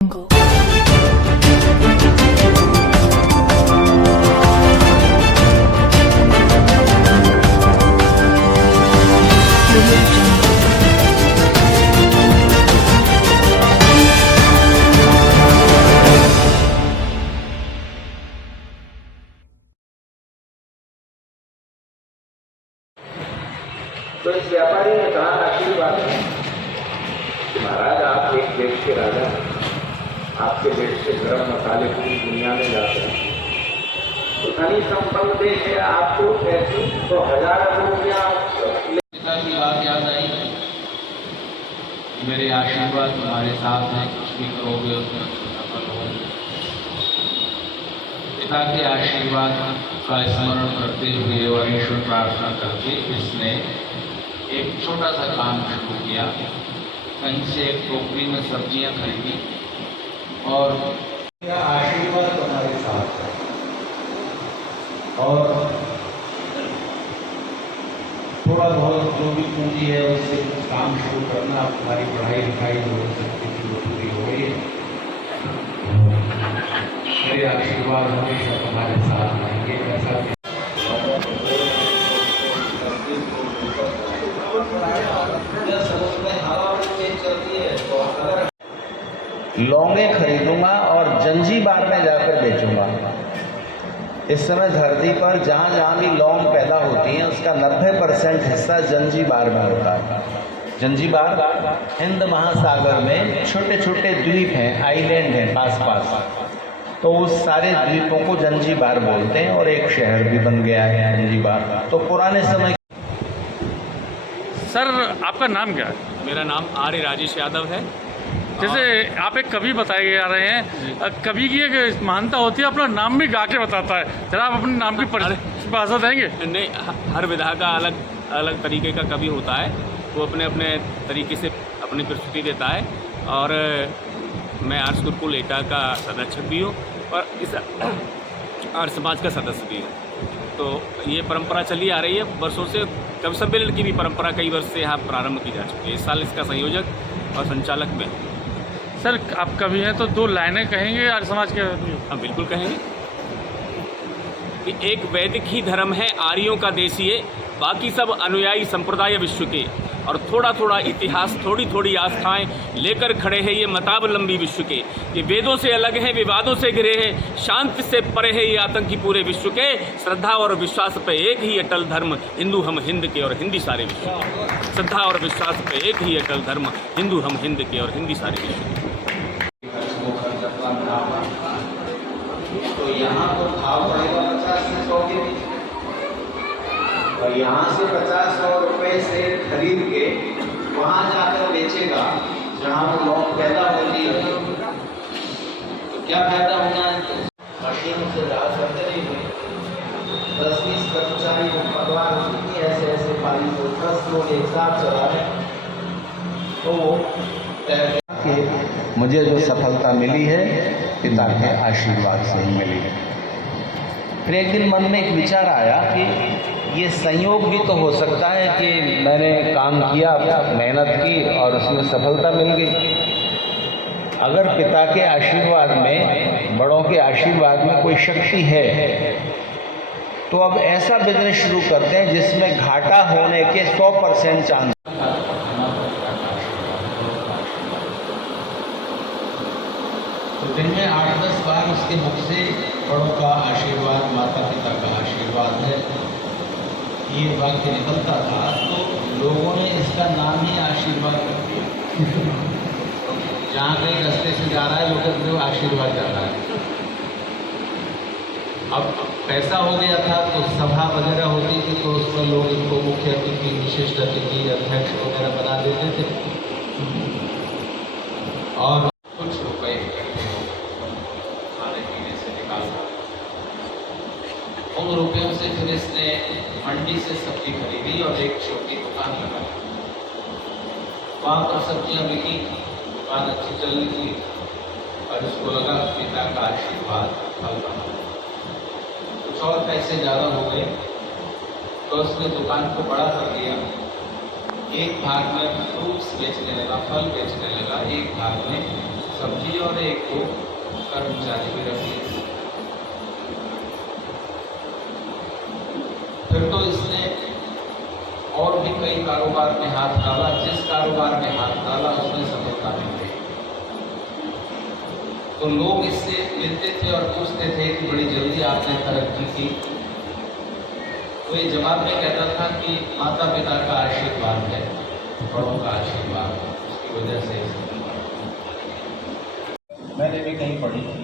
तो इस व्यापारी ने कहा आशीर्वाद महाराज, आप एक देश के राजा, आपके देश से गरम मसाले पूरी दुनिया में जाते हैं, तो धनी संपन्न देश है, आपको पैसे तो हजारों रुपया। पिता की बात याद आई, मेरे आशीर्वाद तुम्हारे साथ हैं, कुछ भी करोगे उसमें सफल हो। पिता के आशीर्वाद का स्मरण करते हुए और ईश्वर प्रार्थना करके इसने एक छोटा सा काम शुरू किया। कहीं से एक टोकरी में सब्जियां खरीदी और आशीर्वाद तुम्हारे साथ है, और थोड़ा बहुत जो भी पूंजी है उससे काम शुरू करना। तुम्हारी पढ़ाई लिखाई जो हो सकती थी वो पूरी हो गई है। मेरे आशीर्वाद हमेशा तुम्हारे साथ रहेंगे। ऐसा लौंगे खरीदूंगा और जंजीबार में जाकर बेचूंगा। इस समय धरती पर जहाँ जहाँ भी लौंग पैदा होती हैं उसका 90% हिस्सा जंजीबार में होता है। जंजीबार हिंद महासागर में छोटे छोटे द्वीप हैं, आइलैंड हैं पास पास, तो उस सारे द्वीपों को जंजीबार बोलते हैं और एक शहर भी बन गया है जंजीबार। तो पुराने समय। सर आपका नाम क्या है? मेरा नाम आर्य राजेश यादव है। जैसे आप एक कवि बताए जा रहे हैं, कवि की एक महानता होती है, अपना नाम भी गा के बताता है। जरा आप अपने नाम की परिभाषा देंगे? नहीं, हर विधा का अलग अलग तरीके का कवि होता है, वो अपने अपने तरीके से अपनी प्रस्तुति देता है। और मैं आर्य गुरुकुल एटा का सदस्य भी हूँ और इस आर्य समाज का सदस्य भी हूँ। तो ये परंपरा चली आ रही है वर्षों से। कवि सम्मेलन की भी परंपरा कई वर्ष से यहाँ प्रारंभ की जा चुकी है। इस साल इसका संयोजक और संचालक में। सर आप कवि हैं तो 2 लाइनें कहेंगे आर्य समाज के? हम बिल्कुल कहेंगे कि एक वैदिक ही धर्म है आर्यों का देशीय, बाकी सब अनुयायी संप्रदाय विश्व के, और थोड़ा थोड़ा इतिहास, थोड़ी थोड़ी आस्थाएं लेकर खड़े हैं ये मतावलंबी विश्व के। ये वेदों से अलग है, विवादों से घिरे हैं, शांति से परे है ये आतंकी पूरे विश्व के। श्रद्धा और विश्वास पे एक ही अटल धर्म, हिंदू हम हिंद के और हिंदी सारे विश्व के। श्रद्धा और विश्वास पे एक ही अटल धर्म, हिंदू हम हिंद के और हिंदी सारे विश्व के। तो यहाँ तो भाव पड़ेगा 50 से 100 के बीच, और यहाँ से 50-100 रुपये से खरीद के वहाँ जाकर बेचेगा जहाँ वो लौंग पैदा होती है। तो क्या फायदा होना है? मशीन से ज़्यादा करते नहीं हुए 10-20 कर्मचारी को पगार होती, ऐसे ऐसे पाली को 10 लोग एक साथ चला रहे। तो मुझे जो सफलता मिली है पिता के आशीर्वाद से ही मिली है। फिर एक दिन मन में एक विचार आया कि ये संयोग भी तो हो सकता है कि मैंने काम किया, मेहनत की और उसमें सफलता मिल गई। अगर पिता के आशीर्वाद में, बड़ों के आशीर्वाद में कोई शक्ति है, तो अब ऐसा बिजनेस शुरू करते हैं जिसमें घाटा होने के 100% चांस। तो दिन में 8-10 बार उसके मुख से बड़ों का आशीर्वाद, माता पिता का आशीर्वाद है, ये वाक्य निकलता था। तो लोगों ने इसका नाम ही आशीर्वाद रख दिया। जहाँ कहीं रास्ते से जा रहा है लोग कहते हैं आशीर्वाद जा रहा है। अब पैसा हो गया था तो सभा वगैरह होती थी, तो उसमें लोग इनको मुख्य अतिथि, विशिष्ट अतिथि, अध्यक्ष वगैरह बना देते थे। और कुछ रुपये खाने पीने से निकालता, उन रुपयों से फिर इसने मंडी से सब्जी खरीदी और एक छोटी दुकान लगाई। वहाँ पर सब्जियाँ बिकी, दुकान अच्छी चल रही थी और इसको लगा पिता का आशीर्वाद फल रहा। कुछ और पैसे ज़्यादा हो गए तो उसने दुकान को बड़ा कर दिया। एक भाग में फ्रूट्स बेचने लगा, फल बेचने लगा, एक भाग में सब्जी और एक को कर्मचारी भी रखिए। फिर तो इसने और भी कई कारोबार में हाथ डाला, जिस कारोबार में हाथ डाला उसमें सफलता मिल गई। तो लोग इससे मिलते थे और पूछते थे कि बड़ी जल्दी आपने तरक्की की। तो ये जवाब में कहता था कि माता पिता का आशीर्वाद है, बड़ों का आशीर्वाद, उसकी वजह से मैंने भी कहीं पढ़ी थी।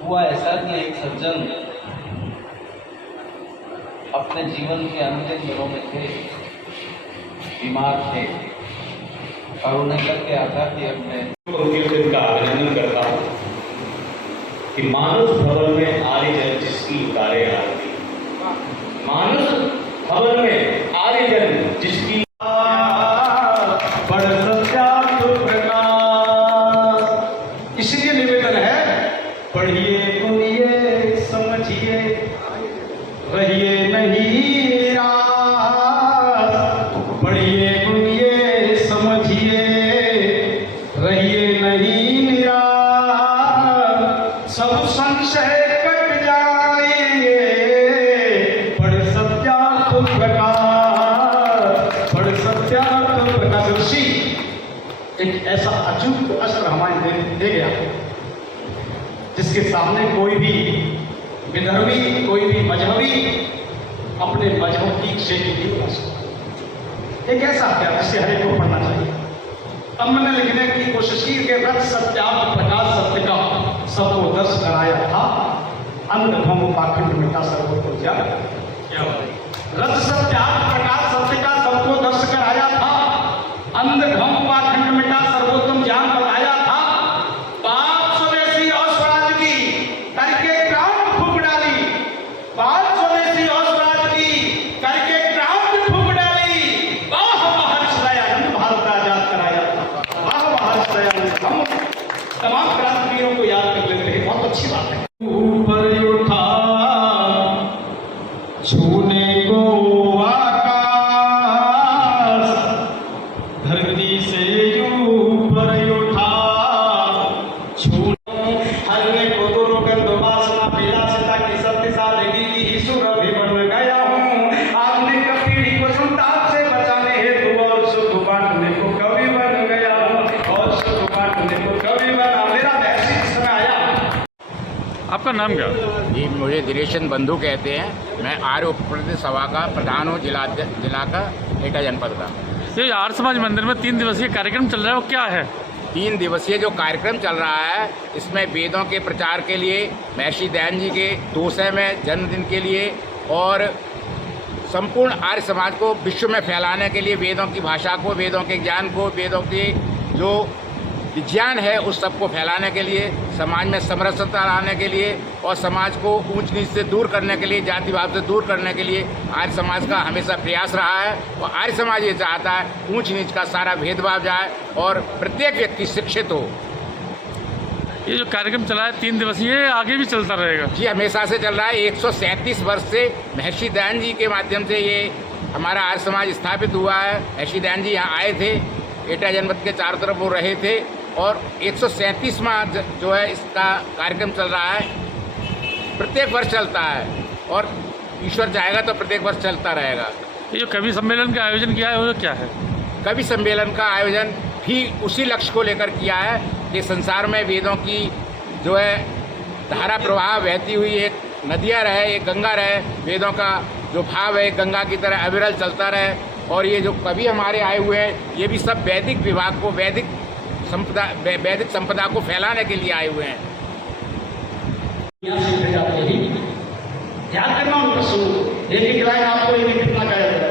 हुआ ऐसा कि एक सज्जन अपने जीवन के अंतिम दिनों में थे, बीमार थे, और उन्हें करके आता कि अपने का अभिनंदन करता हूँ कि मानस भवन में आर्यजन जिसकी उतारे आरती, मानस भवन में आर्यजन जिसकी इसलिए निवेदन है, पढ़िए सुनिए समझिए, रहिए नहीं निराश। पढ़िए सुनिए समझिए, रहिए नहीं निराश। सब संशय कट जाएंगे, पढ़ सत्यार्थ प्रकाश, पढ़ सत्यार्थ प्रकाश। ऋषि एक ऐसा अचूक अस्त्र हमारे दे गया जिसके सामने कोई भी विधर्मी, कोई भी मजहबी अपने मजहब की क्षेत्र नहीं बना सकता। एक ऐसा अध्याय जिसे हर एक को पढ़ना चाहिए। अब मैंने लिखने की कोशिश की कि रथ सत्यार्थ प्रकाश सत्य का सबको दर्श कराया था, अंधभंग पाखंड मिटा सर्वो को ज्ञान। रथ सत्यार्थ प्रकाश सत्य का सबको दर्श कराया था, अंधभंग पाखंड मिटा सर्वोत्तम ज्ञान बताया था। बात स्वदेशी और स्वराज की करके क्रांति फूंक डाली, बात स्वदेशी और स्वराज की करके क्रांति फूंक डाली। वाह महर्षि दयानंद भारत आजाद कराया था, वाह महर्षि दयानंद। हम तमाम क्रांतिवीरों को याद कर लेते हैं, बहुत अच्छी बात है। ऊपर उठा छूने को धरती से ऊपर उठा हल्ले को तो रोगन वासना विलासिता की शक्ति सादगी की ईश्वर भी बन गया हूँ। आधुनिक पीढ़ी को संताप से बचाने हेतु और सुख बांटने को कवि बन गया हूँ, और सुख बांटने को कवि बना। मेरा वैश्विक समय आया। आपका नाम क्या? जी, मुझे दिनेशन बंधु कहते हैं। मैं आर्य उप प्रतिनिधि सभा का प्रधान हूँ, जिला का एटा जनपद का। ये आर्य समाज मंदिर में 3 दिवसीय कार्यक्रम चल रहा है, वो क्या है? 3 दिवसीय जो कार्यक्रम चल रहा है, इसमें वेदों के प्रचार के लिए, महर्षि दयानंद जी के 200वें जन्मदिन के लिए और संपूर्ण आर्य समाज को विश्व में फैलाने के लिए, वेदों की भाषा को, वेदों के ज्ञान को, वेदों के जो विज्ञान है उस सबको फैलाने के लिए, समाज में समरसता लाने के लिए और समाज को ऊंच नीच से दूर करने के लिए, जाति भाव से दूर करने के लिए आर्य समाज का हमेशा प्रयास रहा है। और आर्य समाज ये चाहता है ऊंच नीच का सारा भेदभाव जाए और प्रत्येक व्यक्ति शिक्षित हो। ये जो कार्यक्रम चला है 3 दिवसीय, ये आगे भी चलता रहेगा? जी, हमेशा से चल रहा है। 137 वर्ष से महर्षि दयानंद जी के माध्यम से ये हमारा आर्य समाज स्थापित हुआ है। महर्षि दयानंद जी यहाँ आए थे, एटा जनपद के चारों तरफ वो रहे थे, और 137वां जो है इसका कार्यक्रम चल रहा है। प्रत्येक वर्ष चलता है और ईश्वर चाहेगा तो प्रत्येक वर्ष चलता रहेगा। ये जो कवि सम्मेलन का आयोजन किया है वो क्या है? कवि सम्मेलन का आयोजन भी उसी लक्ष्य को लेकर किया है कि संसार में वेदों की जो है धारा प्रवाह बहती हुई एक नदियाँ रहे, एक गंगा रहे, वेदों का जो भाव है गंगा की तरह अविरल चलता रहे। और ये जो कवि हमारे आए हुए हैं, ये भी सब वैदिक विभाग को, वैदिक संपदा को फैलाने के लिए आए हुए हैं। ध्यान करना उनका सुनो, एक लाइन आपको ये कितना कहा जाता है।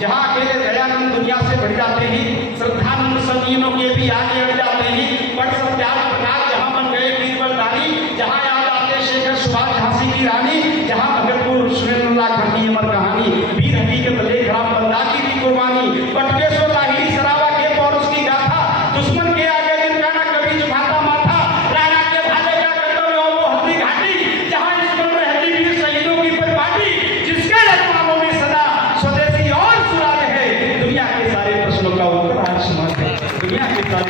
जहाँ अकेले दयानंद दुनिया से बढ़ जाते ही, श्रद्धानंद संगीनों के भी आगे बढ़ जाते ही, पर सत्यार्थ प्रकाश जहाँ बन गए बीरबलधारी, जहाँ याद आते शेखर सुभाष झांसी की रानी, जहाँ भगतपुर सुरेंद्रनाथ खंडी अमर कहानी, वीर हकीकत लेख राम बंदा की भी कुर्बानी, बटकेश्वर लाहिड़ी सरावा के पौरुष की गाथा, दुश्मन के आगे जिनका ना कभी झुकाता माथा, राणा के भाले का कर्तव्य और वो हल्दी घाटी, जहाँ इसमें रहती वीर शहीदों की परिपाटी, जिसके रत्नाओं में सदा स्वदेशी और सुराग है। दुनिया के सारे प्रश्नों का उत्तर आज समाज है, दुनिया के सारे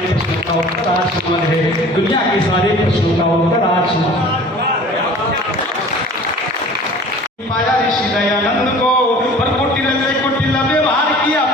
उत्तर आचमन है, दुनिया के सारे प्रश्नों का उत्तर आचमन। पाया ऋषि दयानंद को, पर कुटिल से कुटिल व्यवहार किया